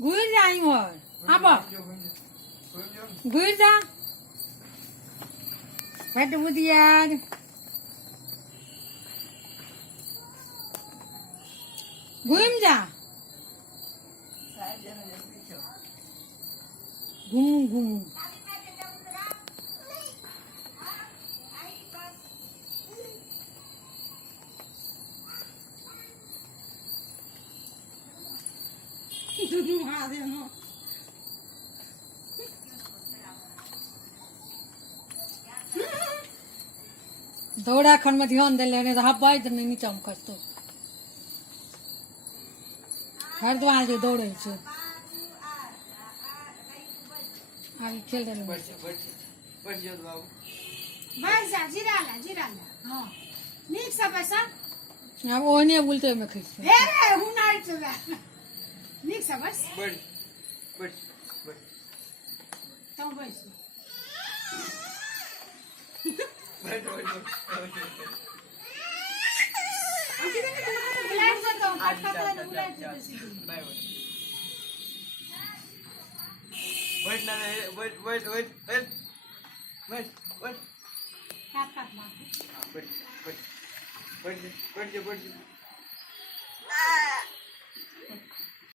ગુર જાય હોય આપો ગુર જા વટ બુદિયાર ગુમ જા ઘૂમ ઘૂમ ધોળા ખંડ માંથી અંદર લેને તો હબાઈ તો નીચે કરતો હરદ્વાર જે દોડે છે આવી ખેલ રે બસ જો બાબુ બસ જા જીરાલા હા નીક સબસા अब ओने बोलते मैं खींच હે રે હું નાઈ છું નીક સબસ બસ તો બસ બુલાડ જતો ફટફટ બુલાડ જતો wait na wait કાટ કાટ માં wait